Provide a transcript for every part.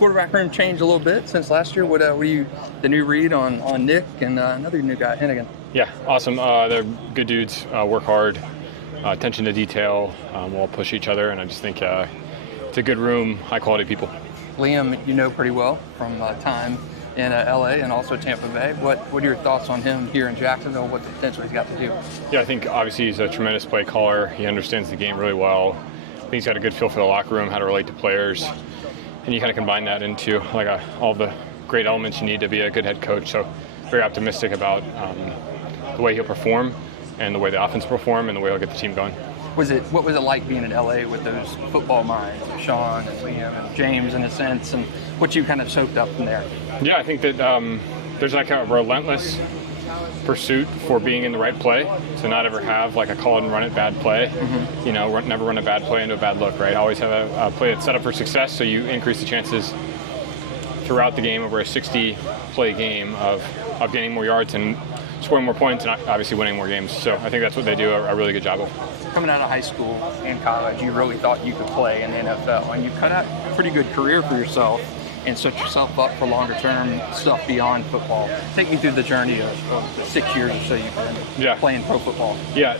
quarterback room changed a little bit since last year. What were you the new read on Nick and another new guy, Hennigan? Yeah, awesome. They're good dudes. Work hard, attention to detail. We'll push each other, and I just think it's a good room, high quality people. Liam, you know pretty well from time in LA and also Tampa Bay. What are your thoughts on him here in Jacksonville? What the potential he's got to do? Yeah, I think obviously he's a tremendous play caller. He understands the game really well. I think he's got a good feel for the locker room, how to relate to players, and you kind of combine that into like all the great elements you need to be a good head coach. So very optimistic about the way he'll perform and the way the offense will perform and the way he'll get the team going. What was it like being in LA with those football minds, Sean and Liam and James in a sense, and what you kind of soaked up from there? Yeah, I think that there's like a relentless pursuit for being in the right play, to not ever have like a call and run it bad play. Mm-hmm. You know, never run a bad play into a bad look, right? Always have a play that's set up for success, so you increase the chances throughout the game over a 60-play game of gaining more yards and scoring more points and obviously winning more games. So I think that's what they do a really good job of. Coming out of high school and college, you really thought you could play in the NFL, and you cut out a pretty good career for yourself and set yourself up for longer term stuff beyond football. Take me through the journey of the 6 years or so you've been playing pro football. Yeah.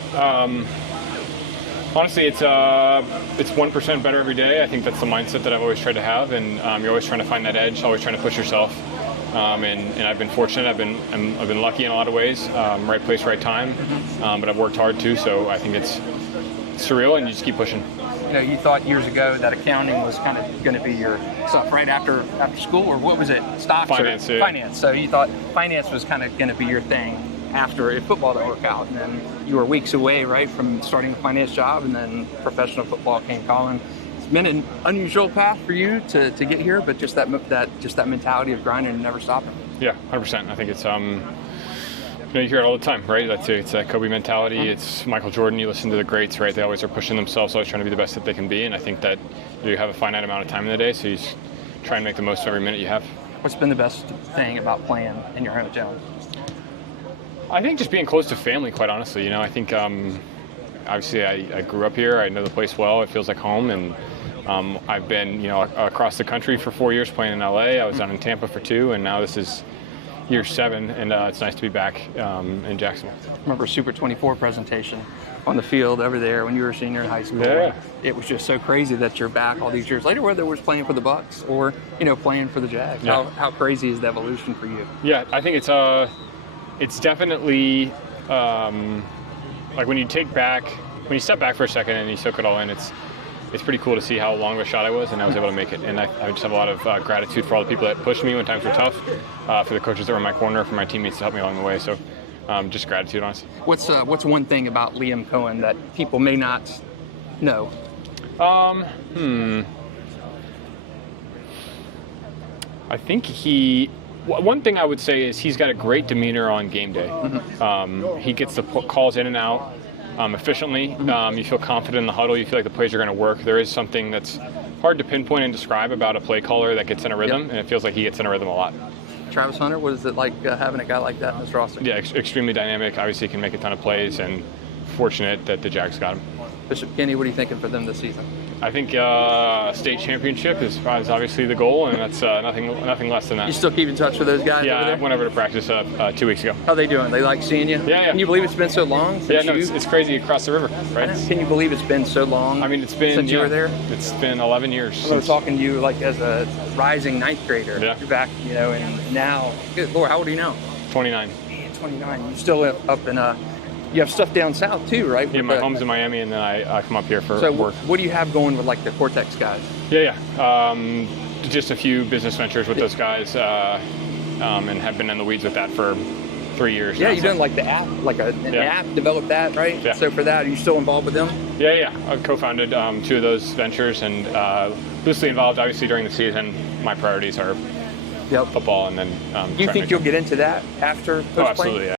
Honestly, it's 1% better every day. I think that's the mindset that I've always tried to have, and you're always trying to find that edge, always trying to push yourself. And I've been fortunate. I've been lucky in a lot of ways. Right place, right time. But I've worked hard too. So I think it's surreal, and you just keep pushing. You know, you thought years ago that accounting was kind of going to be your stuff right after school, or what was it? Stocks? Finance. Or finance. So you thought finance was kind of going to be your thing after if football didn't work out, and then you were weeks away, right, from starting a finance job, and then professional football came calling. It's been an unusual path for you to get here, but just that mentality of grinding and never stopping. Yeah, 100%. I think it's you hear it all the time, right? It's that Kobe mentality. It's Michael Jordan. You listen to the greats, right? They always are pushing themselves, always trying to be the best that they can be. And I think that you have a finite amount of time in the day, so you just try and make the most of every minute you have. What's been the best thing about playing in your hometown? I think just being close to family, quite honestly. You know, I think obviously I grew up here. I know the place well. It feels like home, and I've been across the country for 4 years playing in LA. I was down in Tampa for 2, and now this is year 7, and it's nice to be back in Jacksonville. Remember Super 24 presentation on the field over there when you were a senior in high school. Yeah. It was just so crazy that you're back all these years later, whether it was playing for the Bucks or playing for the Jags. Yeah. How crazy is the evolution for you? Yeah, I think it's definitely like when you step back for a second and you soak it all in, it's pretty cool to see how long of a shot I was, and I was able to make it. And I just have a lot of gratitude for all the people that pushed me when times were tough, for the coaches that were in my corner, for my teammates to help me along the way. So just gratitude, honestly. What's one thing about Liam Coen that people may not know? I think one thing I would say is he's got a great demeanor on game day. Mm-hmm. He gets the calls in and out efficiently. Mm-hmm. You feel confident in the huddle. You feel like the plays are going to work. There is something that's hard to pinpoint and describe about a play caller that gets in a rhythm, and it feels like he gets in a rhythm a lot. Travis Hunter, what is it like having a guy like that in this roster? Yeah, extremely dynamic. Obviously, he can make a ton of plays, and fortunate that the Jags got him. Bishop Kenny, what are you thinking for them this season? I think a state championship is obviously the goal, and that's nothing less than that. You still keep in touch with those guys? Yeah, over there? I went over to practice 2 weeks ago. How are they doing? They like seeing you? Yeah. Can you believe it's been so long since it's crazy across the river, right? Can you believe it's been so long? I mean, it's been since you were there. It's been 11 years. I was talking to you like as a rising ninth grader. Yeah. You're back, and now, good Lord, how old are you now? 29. Man, 29. You still up in you have stuff down south too, right? Yeah, my home's in Miami, and then I come up here for work. What do you have going with like the Cortex guys? Yeah. Just a few business ventures with those guys, and have been in the weeds with that for 3 years. Yeah, you've done like the app, like an app, developed that, right? Yeah. So for that, are you still involved with them? Yeah. I've co-founded 2 of those ventures, and loosely involved. Obviously, during the season, my priorities are football, and then. Do you think you'll get into that after post-playing? Oh, absolutely. Yeah.